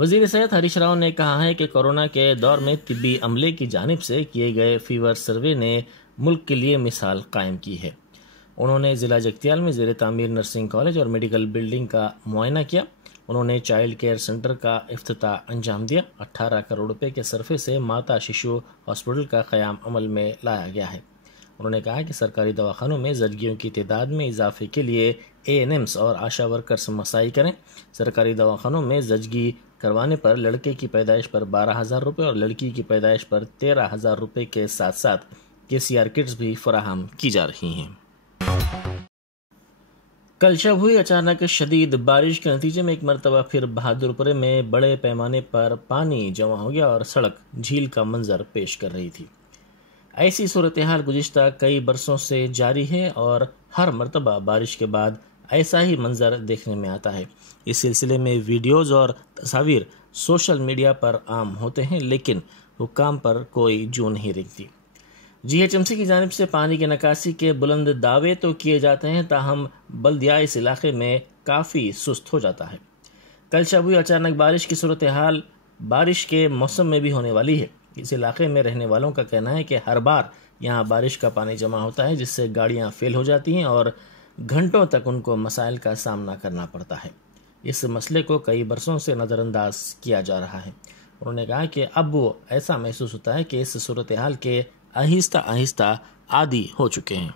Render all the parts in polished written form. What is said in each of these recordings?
وزیر صحت ہریش راؤ نے کہا ہے کہ کورونا کے دور میں طبی عملے کی جانب سے کیے گئے فیور سروے نے ملک کے لیے مثال قائم کی ہے۔ انہوں نے ضلع جگتیال میں زیر تعمیر نرسنگ کالج اور میڈیکل بلڈنگ کا معائنہ کیا۔ انہوں نے چائلڈ کیئر سینٹر کا افتتاح انجام دیا۔ 18 کروڑ روپے کے صرفے سے ماتا ششو ہاسپٹل کا قیام عمل میں لایا گیا ہے۔ انہوں نے کہا کہ سرکاری دواخانوں میں زچگیوں کی تعداد میں اضافے کے لیے ANMs اور آشا ورکرز مساعی کریں۔ سرکاری دواخانوں میں زچگی کروانے پر لڑکے کی پیدائش پر 12,000 روپے اور لڑکی کی پیدائش پر 13,000 روپے کے ساتھ ساتھ KCR کٹس بھی فراہم کی جا رہی ہیں۔ کل شب ہوئی اچانک شدید بارش کے نتیجے میں ایک مرتبہ پھر بہادرپورے میں بڑے پیمانے پر پانی جمع ہو گیا اور سڑک جھیل کا منظر پیش کر رہی تھی۔ ایسی صورتحال گزشتہ کئی برسوں سے جاری ہے اور ہر مرتبہ بارش کے بعد ایسا ہی منظر دیکھنے میں آتا ہے۔ اس سلسلے میں ویڈیوز اور تصاویر سوشل میڈیا پر عام ہوتے ہیں، لیکن حکام پر کوئی جو نہیں رکھتی۔ GHMC کی جانب سے پانی کی نکاسی کے بلند دعوے تو کیے جاتے ہیں، تاہم بلدیہ اس علاقے میں کافی سست ہو جاتا ہے۔ کل شب ہوئی اچانک بارش کی صورتحال بارش کے موسم میں بھی ہونے والی ہے۔ اس علاقے میں رہنے والوں کا کہنا ہے کہ ہر بار یہاں بارش کا پانی جمع ہوتا ہے، جس سے گاڑیاں فیل ہو جاتی ہیں اور گھنٹوں تک ان کو مسائل کا سامنا کرنا پڑتا ہے۔ اس مسئلے کو کئی برسوں سے نظر انداز کیا جا رہا ہے۔ انہوں نے کہا کہ اب وہ ایسا محسوس ہوتا ہے کہ اس صورتحال کے آہستہ آہستہ عادی ہو چکے ہیں۔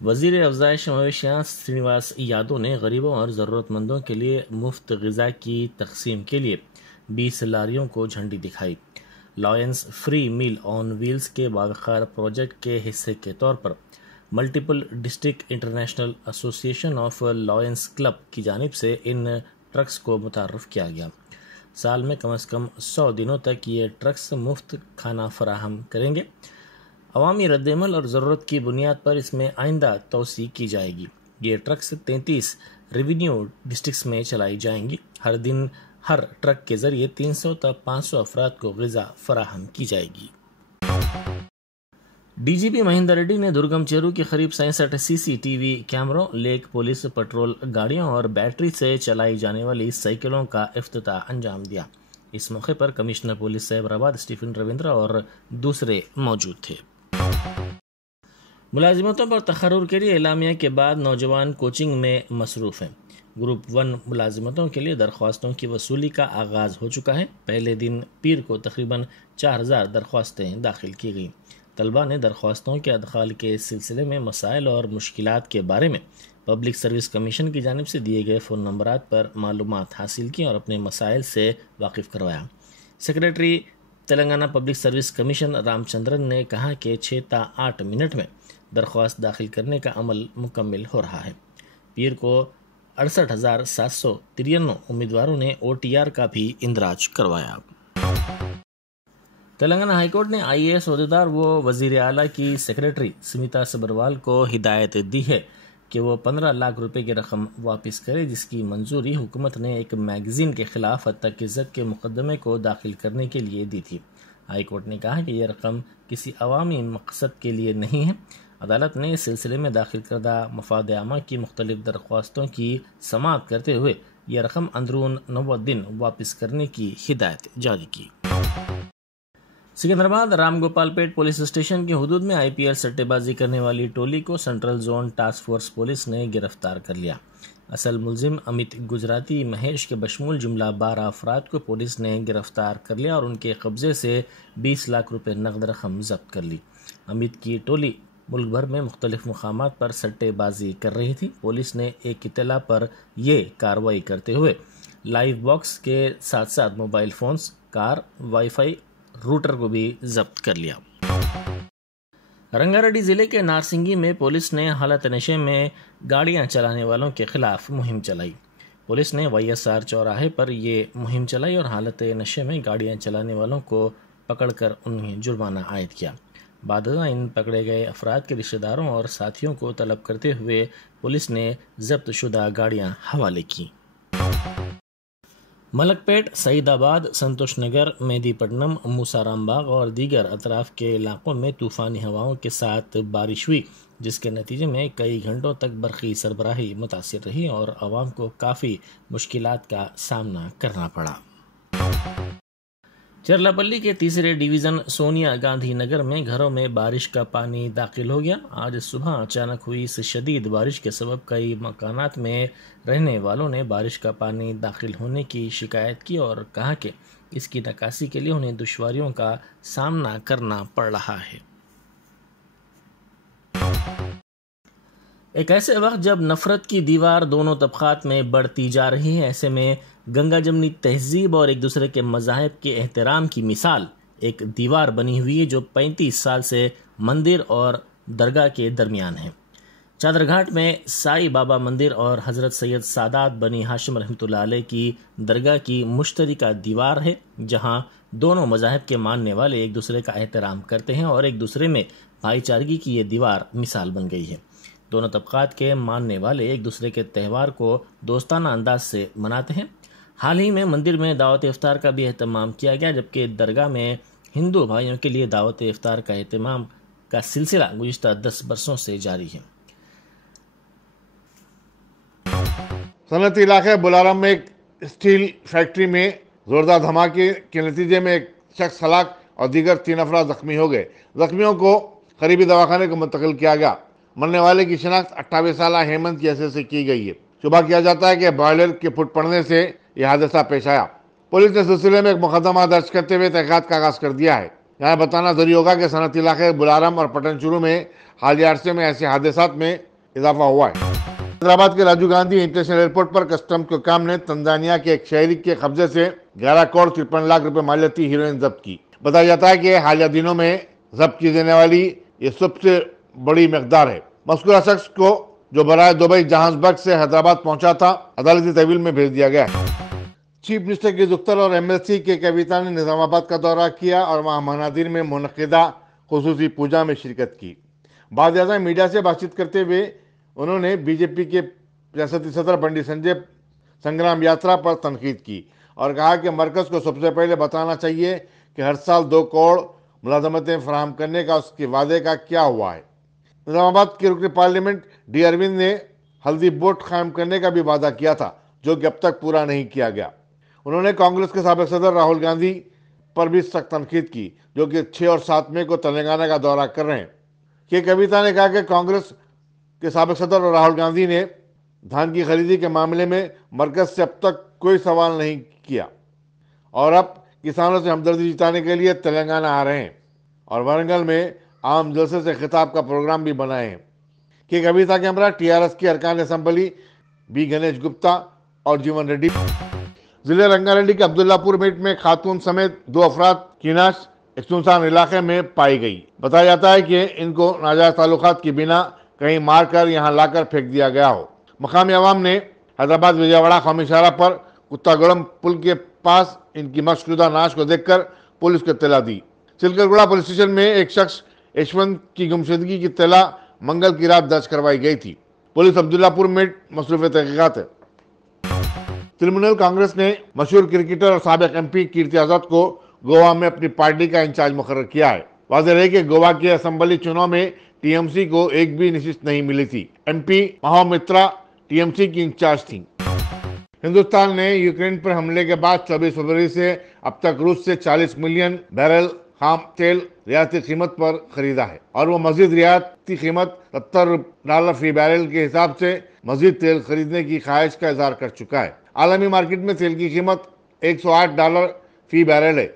وزیر افزائش مویشیات سرینواس یادو نے غریبوں اور ضرورت مندوں کے لیے مفت غذا کی تقسیم کے لیے 20 لاریوں کو جھنڈی دکھائی۔ لائنز فری میل آن ویلز کے باوقار پروجیکٹ کے حصے کے طور پر ملٹیپل ڈسٹرکٹ انٹرنیشنل ایسوسی ایشن آف لائنز کلب کی جانب سے ان ٹرکس کو متعارف کیا گیا۔ سال میں کم از کم 100 دنوں تک یہ ٹرکس مفت کھانا فراہم کریں گے۔ عوامی رد عمل اور ضرورت کی بنیاد پر اس میں آئندہ توسیع کی جائے گی۔ یہ ٹرکس 33 ریونیو ڈسٹرکٹس میں چلائی جائیں گی۔ ہر دن ہر ٹرک کے ذریعے 300 تا 500 افراد کو غذا فراہم کی جائے گی۔ DGP مہندر ریڈی نے درگم چیرو کے قریب 66 CCTV کیمروں، لیک پولیس پٹرول گاڑیوں اور بیٹری سے چلائی جانے والی سائیکلوں کا افتتاح انجام دیا۔ اس موقع پر کمشنر پولیس سائبرآباد اسٹیفن رویندرا اور دوسرے موجود تھے۔ ملازمتوں پر تقرر کے لیے اعلامیہ کے بعد نوجوان کوچنگ میں مصروف ہیں۔ گروپ 1 ملازمتوں کے لیے درخواستوں کی وصولی کا آغاز ہو چکا ہے۔ پہلے دن پیر کو تقریباً 4,000 درخواستیں داخل کی گئیں۔ طلباء نے درخواستوں کے ادخال کے سلسلے میں مسائل اور مشکلات کے بارے میں پبلک سروس کمیشن کی جانب سے دیے گئے فون نمبرات پر معلومات حاصل کی اور اپنے مسائل سے واقف کروایا۔ Secretary Telangana public service commission Ram Chandran نے کہا کہ 6 تا 8 منٹ میں درخواست داخل کرنے کا عمل مکمل ہو رہا ہے۔ پیر کو 68,793 امیدواروں نے OTR کا بھی اندراج کروایا۔ تلنگانہ ہائی کورٹ نے IAS عہدیدار و وزیر اعلیٰ کی سیکریٹری سمیتا سبروال کو ہدایت دی ہے کہ وہ 15 لاکھ روپے کی رقم واپس کرے، جس کی منظوری حکومت نے ایک میگزین کے خلاف حتیٰ عزت کے مقدمے کو داخل کرنے کے لیے دی تھی۔ ہائی کورٹ نے کہا کہ یہ رقم کسی عوامی مقصد کے لیے نہیں ہے۔ عدالت نے اس سلسلے میں داخل کردہ مفاد عامہ کی مختلف درخواستوں کی سماعت کرتے ہوئے یہ رقم اندرون 90 دن واپس کرنے کی ہدایت جاری کی۔ سکندرآباد رام گوپال پیٹ پولیس اسٹیشن کے حدود میں IPL سٹے بازی کرنے والی ٹولی کو central zone task force police نے گرفتار کر لیا۔ اصل ملزم امت گجراتی مہیش کے بشمول جملہ 12 افراد کو پولیس نے گرفتار کر لیا اور ان کے قبضے سے 20 لاکھ روپے نقد رقم ضبط کر لی۔ امت کی ٹولی ملک بھر میں مختلف مقامات پر سٹے بازی کر رہی تھی۔ پولیس نے ایک اطلاع پر یہ کارروائی کرتے ہوئے لائیو باکس کے ساتھ ساتھ موبائل فونز، کار، وائی فائی روٹر کو بھی ضبط کر لیا۔ رنگا ریڈی ضلع کے نارسنگی میں پولیس نے حالت نشے میں گاڑیاں چلانے والوں کے خلاف مہم چلائی۔ پولیس نے YSR چوراہے پر یہ مہم چلائی اور حالت نشے میں گاڑیاں چلانے والوں کو پکڑ کر انہیں جرمانہ عائد کیا۔ بعد ازاں ان پکڑے گئے افراد کے رشتہ داروں اور ساتھیوں کو طلب کرتے ہوئے پولیس نے ضبط شدہ گاڑیاں حوالے کی۔ ملک پیٹ، سعید آباد، سنتوش نگر، مہدی پٹنم، موسارام باغ اور دیگر اطراف کے علاقوں میں طوفانی ہواؤں کے ساتھ بارش ہوئی، جس کے نتیجے میں کئی گھنٹوں تک برقی سربراہی متاثر رہی اور عوام کو کافی مشکلات کا سامنا کرنا پڑا۔ چرلاپلی کے تیسرے ڈویژن سونیا گاندھی نگر میں گھروں میں بارش کا پانی داخل ہو گیا۔ آج صبح اچانک ہوئی اس شدید بارش کے سبب کئی مکانات میں رہنے والوں نے بارش کا پانی داخل ہونے کی شکایت کی اور کہا کہ اس کی نکاسی کے لیے انہیں دشواریوں کا سامنا کرنا پڑ رہا ہے۔ ایک ایسے وقت جب نفرت کی دیوار دونوں طبقات میں بڑھتی جا رہی ہے، ایسے میں گنگا جمنی تہذیب اور ایک دوسرے کے مذاہب کے احترام کی مثال ایک دیوار بنی ہوئی ہے جو 35 سال سے مندر اور درگاہ کے درمیان ہے۔ چادر گھاٹ میں سائی بابا مندر اور حضرت سید سادات بنی ہاشم رحمۃ اللہ علیہ کی درگاہ کی مشترکہ دیوار ہے، جہاں دونوں مذاہب کے ماننے والے ایک دوسرے کا احترام کرتے ہیں اور ایک دوسرے میں بھائی چارگی کی یہ دیوار مثال بن گئی ہے۔ دونوں طبقات کے ماننے والے ایک دوسرے کے تہوار کو دوستانہ انداز سے مناتے ہیں۔ حال ہی میں مندر میں دعوت افطار کا بھی اہتمام کیا گیا، جبکہ درگاہ میں ہندو بھائیوں کے لیے دعوت افطار کا اہتمام کا سلسلہ گزشتہ 10 برسوں سے جاری ہے۔ صنعتی علاقے بلارم میں ایک اسٹیل فیکٹری میں زوردار دھماکے کے نتیجے میں ایک شخص ہلاک اور دیگر 3 افراد زخمی ہو گئے۔ زخمیوں کو قریبی دواخانے کو منتقل کیا گیا۔ مرنے والے کی شناخت 28 سالہ ہیمنت کی حیثیت سے کی گئی ہے۔ شبہ کیا جاتا ہے کہ بوائلر کے پھٹ پڑنے سے یہ حادثہ پیش آیا۔ پولیس نے سلسلے میں ایک مقدمہ درج کرتے ہوئے تحقیقات کا آغاز کر دیا ہے۔ یہاں بتانا ضروری ہوگا کہ صنعتی علاقے بلارم اور پٹن چرو میں حالیہ عرصے میں ایسے حادثات میں اضافہ ہوا ہے۔ حیدرآباد کے راجیو گاندھی انٹرنیشنل ایئرپورٹ پر کسٹم کے حکام نے تنزانیہ کے ایک شہری کے قبضے سے 11 کروڑ 53 لاکھ روپے مالیتی ہیروئن ضبط کی۔ بتایا جاتا ہے کہ حالیہ دنوں میں ضبط کی جانے والی یہ سب سے بڑی مقدار ہے۔ مذکورہ شخص کو جو برائے دبئی جہاز برگ سے حیدرآباد پہنچا تھا، عدالتی تحویل میں بھیج دیا گیا ہے۔ چیف منسٹر کے دختر اور MLC کے کویتا نے نظام آباد کا دورہ کیا اور وہاں منادیر میں منعقدہ خصوصی پوجا میں شرکت کی۔ بعد ازاں میڈیا سے بات چیت کرتے ہوئے انہوں نے BJP کے ریاستی صدر بنڈی سنجے سنگرام یاترا پر تنقید کی اور کہا کہ مرکز کو سب سے پہلے بتانا چاہیے کہ ہر سال 2 کروڑ ملازمتیں فراہم کرنے کا اس کے وعدے کا کیا ہوا ہے۔ نظام آباد کے رکن پارلیمنٹ ڈی اروند نے ہلدی بورڈ قائم کرنے کا بھی وعدہ کیا تھا، جو کہ اب تک پورا نہیں کیا گیا۔ انہوں نے کانگریس کے سابق صدر راہل گاندھی پر بھی سخت تنقید کی، جو کہ 6 اور 7 مئی کو تلنگانہ کا دورہ کر رہے ہیں۔ کے کویتا نے کہا کہ کانگریس کے سابق صدر اور راہل گاندھی نے دھان کی خریدی کے معاملے میں مرکز سے اب تک کوئی سوال نہیں کیا اور اب کسانوں سے ہمدردی جتانے کے لیے تلنگانہ آ رہے ہیں اور ورنگل میں عام جلسے سے خطاب کا پروگرام بھی بنائے ہیں۔ کہ کویتا کے ہمراہ TRS کے ارکان اسمبلی بی گنیش گپتا اور جیون ریڈی۔ ضلع رنگا ریڈی کے عبداللہ پور میٹ میں خاتون سمیت 2 افراد کی لاش ایک سنسان علاقے میں پائی گئی۔ بتایا جاتا ہے کہ ان کو ناجائز تعلقات کی بنا کہیں مار کر یہاں لا کر پھینک دیا گیا ہو۔ مقامی عوام نے حیدرآباد وجےواڑہ قومی شاہراہ پر کتاگڑم پل کے پاس ان کی مشکوکہ نعش کو دیکھ کر پولیس کو اطلاع دی۔ چلکرگوڑا پولیس اسٹیشن میں ایک شخص یشونت کی گمشدگی کی اطلاع منگل کی رات درج کروائی گئی تھی۔ پولیس عبداللہ پور میں مصروف تحقیقات ہے۔ ترنمول کانگریس نے مشہور کرکٹر اور سابق MP کیرتی آزاد کو گوا میں اپنی پارٹی کا انچارج مقرر کیا ہے۔ واضح رہے کہ گوا کے اسمبلی چناؤ میں TMC کو ایک بھی نشست نہیں ملی تھی۔ MP مہا مترا TMC کی انچارج تھیں۔ ہندوستان نے یوکرین پر حملے کے بعد 24 فروری سے اب تک روس سے 40 ملین بیرل خام تیل ریاستی قیمت پر خریدا ہے اور وہ مزید ریاستی قیمت $70 فی بیرل کے حساب سے مزید تیل خریدنے کی خواہش کا اظہار کر چکا ہے۔ عالمی مارکیٹ میں تیل کی قیمت $108 فی بیرل ہے،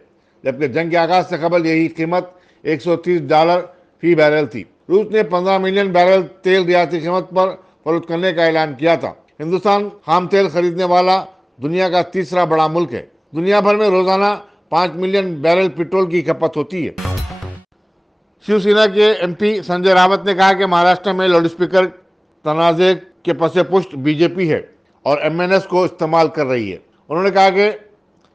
جبکہ جنگ کے آغاز سے قبل یہی قیمت $130 فی بیرل تھی۔ روس نے 15 ملین بیرل تیل ریاستی قیمت پر فروخت کرنے کا اعلان کیا تھا۔ ہندوستان خام تیل خریدنے والا دنیا کا تیسرا بڑا ملک ہے۔ دنیا بھر میں روزانہ 5 ملین بیرل پیٹرول کی کھپت ہوتی ہے۔ شیو سینا کے MP سنجے راوت نے کہا کہ مہاراشٹر میں لاؤڈ اسپیکر تنازع کے پس پشت BJP ہے اور MNS کو استعمال کر رہی ہے۔ انہوں نے کہا کہ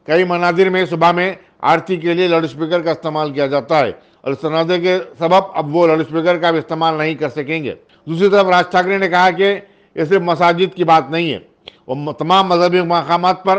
کئی مناظر میں صبح میں آرتی کے لیے لاؤڈ اسپیکر کا استعمال کیا جاتا ہے اور اس تنازع کے سبب اب وہ لاؤڈ اسپیکر کا بھی استعمال نہیں کر سکیں گے۔ دوسری طرف راج ٹھاکرے نے کہا کہ یہ صرف مساجد کی بات نہیں ہے، وہ تمام مذہبی مقامات پر